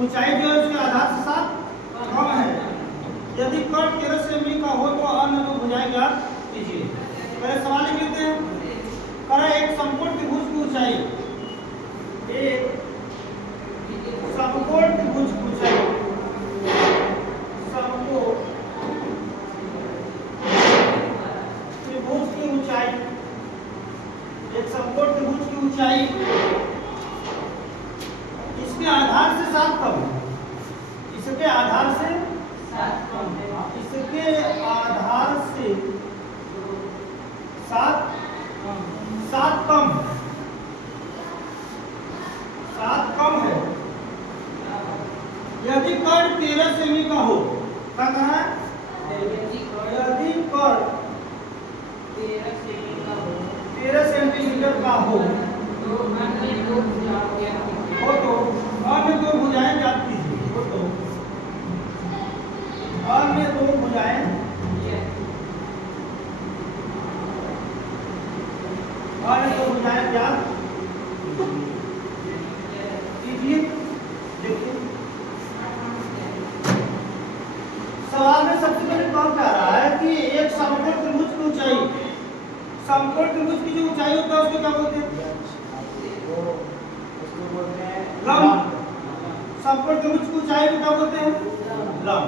ऊंचाई जो है उसके आधार से 7 कम है। यदि कर्ण 13 सेमी का हो तो अन्य दो भुजाएं ज्ञात कीजिए। पहले सवाल लिख लेते हैं। करें एक समकोण त्रिभुज की ऊंचाई, एक समकोण त्रिभुज की ऊंचाई, समकोण त्रिभुज की ऊंचाई, एक समकोण त्रिभुज की ऊंचाई इसके आधार से 7 कम है। इसके आधार से 7 कम है। इसके आधार से 7 कम है। 7 कम है। यदि कर्ण 13 सेमी का हो, क्या कहना है? यदि कर्ण 13 सेंटीमीटर का हो तो अन्य दो भुजाएं ज्ञात कीजिए। अन्य दो भुजाएं ज्ञात कीजिए। देखिए सवाल में सबसे पहले कौन कह रहा है कि एक समकोण त्रिभुज की ऊंचाई, समकोण त्रिभुज की जो ऊंचाई होता है उसको क्या बोलते हैं? लंब। समकोण त्रिभुज की ऊंचाई को क्या बोलते हैं? लंब।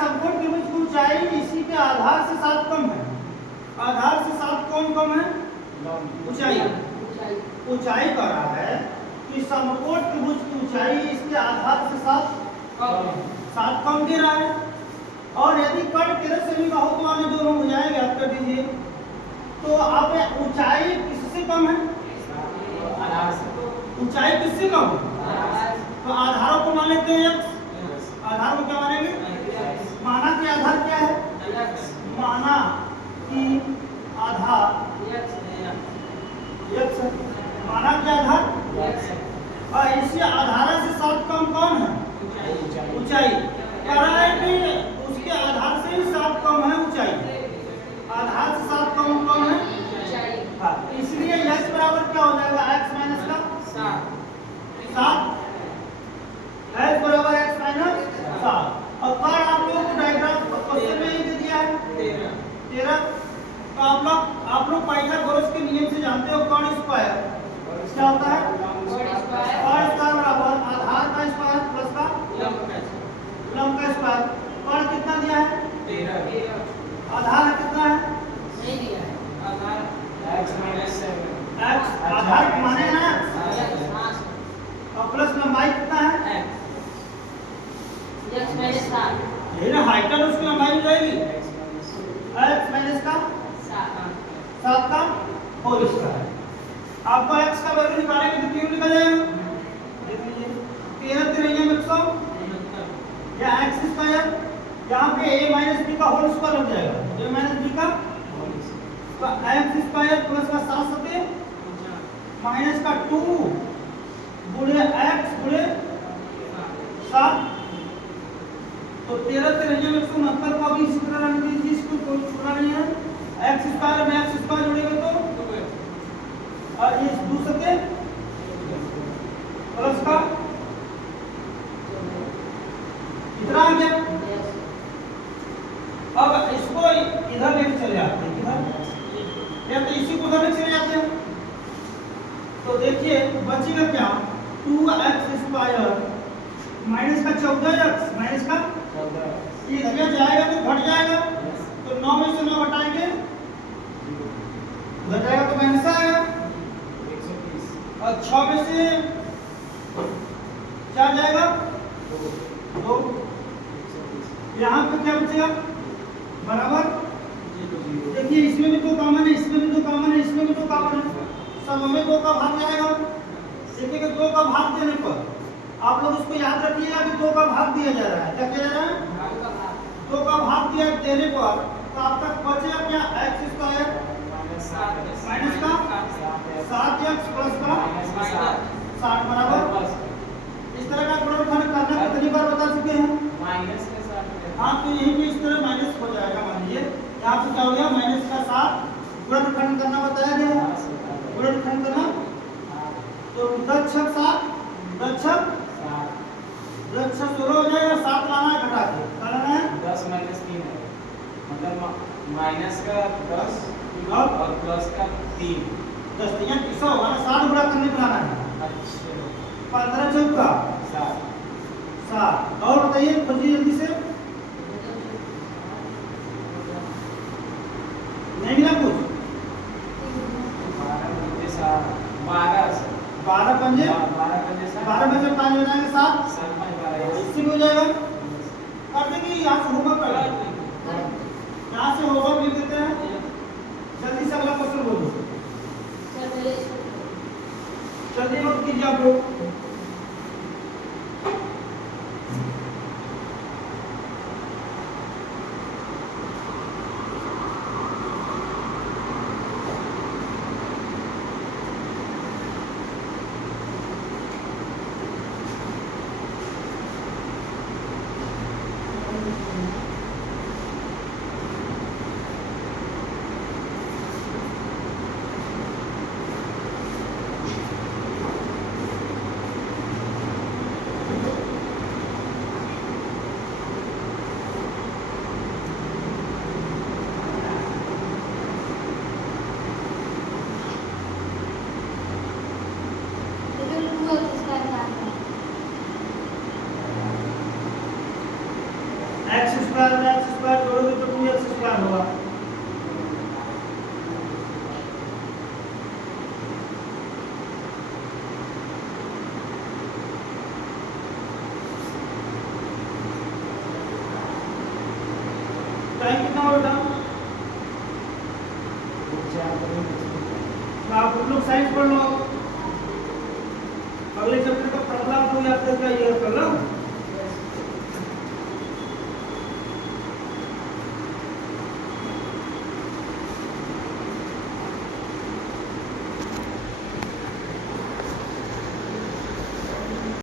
समकोण त्रिभुज की ऊंचाई इसी के आधार से 7 कम है। आधार से 7 कौन कम है? ऊंचाई। ऊंचाई कह रहा है कि समकोण त्रिभुज की ऊंचाई इसके आधार से 7 कम दे रहा है। और यदि कर्ण 13 सेमी का हो तो आने दोनों भुजाएं ज्ञात कर दीजिए। तो आप ऊंचाई किससे कम है? ऊंचाई किससे कम है? तो आधारों को मान लेते हैं x। आधार को क्या मानेंगे? माना कि आधार क्या है? माना कि आधार x है। माना कि आधार और इसके आधार से 7 कम कौन है? ऊंचाई। कह रहा है कि उसके आधार से ही 7 कम है ऊंचाई। आधार से 7 कम कौन है? हाँ, इसलिए x बराबर क्या हो जाएगा? x माइनस का 7। x बराबर x माइनस 7। और कर्ण आप लोगों को डायग्राम क्वेश्चन में ही दे दिया है 13। तो आप लोग पाइथागोरस के नियम से जानते हो कर्ण स्क्वायर क्या होता है? कर्ण स्क्वायर बराबर आधार का स्क्वायर प्लस का लंब का स्क्वायर। कर्ण कितना दिया है? 13। आधार कितना है? नहीं दिया है। आधार x माइनस 7। x आधार माने ना और प्लस लंबाई कितना है? x minus 7। ये ना हाइट का उसकी लंबाई हो जाएगी x माइनस का 7 का होल स्क्वायर। आपको x का वैल्यू निकालेंगे तो क्यों निकल जाएगा? देख लीजिए 13 3 100 या x स्क्वायर यहाँ पे a माइनस b का होल स्क्वायर हो जाएगा। a माइनस b का तो x स्क्वायर प्लस का 7 सते माइनस का 2 गुणे x गुणे 7। तो 13 3 169 को अभी इसी तरह रख दीजिए। इसको कोई छोड़ा नहीं है। x स्क्वायर में x स्क्वायर जोड़ेंगे तो और ये 2 सते प्लस का इतना आ गया। अब इसको इधर लेके चले जाते हैं। इधर या तो इसी को उधर लेके चले जाते हैं। तो देखिए बचेगा क्या? 2x स्क्वायर माइनस का 14x माइनस का 14। ये इधर जाएगा तो घट जाएगा। तो 9 में से 9 हटाएंगे उधर जाएगा तो माइनस आएगा। 130 और 6 में से क्या जाएगा? 2। यहाँ पे क्या बचेगा? बराबर। देखिए इसमें भी 2 कॉमन है, इसमें भी 2 कॉमन है, इसमें भी 2 कॉमन है। सब में 2 का भाग जाएगा। देखिए 2 का भाग देने पर आप लोग इसको याद रखिएगा कि 2 का भाग दिया जा रहा है। क्या किया जा रहा है? 2 का भाग दिया देने पर तो आपका बचेगा क्या? x स्क्वायर माइनस का 7x प्लस का 7 बराबर। इस तरह का गुणनखंड करना कितनी बार बता चुके हैं? माइनस के 7। हाँ तो यही भी इस तरह माइनस हो जाएगा। मान लीजिए यहाँ से क्या हो गया? माइनस का 7 गुणनखंड करना बताया गया है। गुणनखंड करना तो 10 छक 7 10 छक तो अच्छा 16 हो जाएगा, 7 लाना है घटा के, क्या लाना है? 10 माइनस 3 है, मतलब माइनस का 10 और प्लस का 3। 10 3 किसका होगा ना, 7 गुणा करने पे लाना है। अच्छा 15 चौका 7। 7। और बताइए खोजिए जल्दी से, नहीं मिला कुछ? 12 पंजे 7, 12 12 पंजे 12 पंजे 7, 12 में से 5 हो जाएंगे 7, 7 5 12। इससे भी हो जाएगा। कर देंगे यहाँ से होमवर्क कर लेंगे। यहाँ से होमवर्क लिख देते हैं, जल्दी से अगला क्वेश्चन बोलो। जल्दी नोट कीजिए आप लोग। एक्स स्क्वायर में एक्स स्क्वायर जोड़ोगे तो 2x स्क्वायर होगा। टाइम कितना हो बेटा? तो आप लोग साइंस पढ़ लो, अगले चैप्टर का प्रॉब्लम आप लोग याद करके आइए कर लो।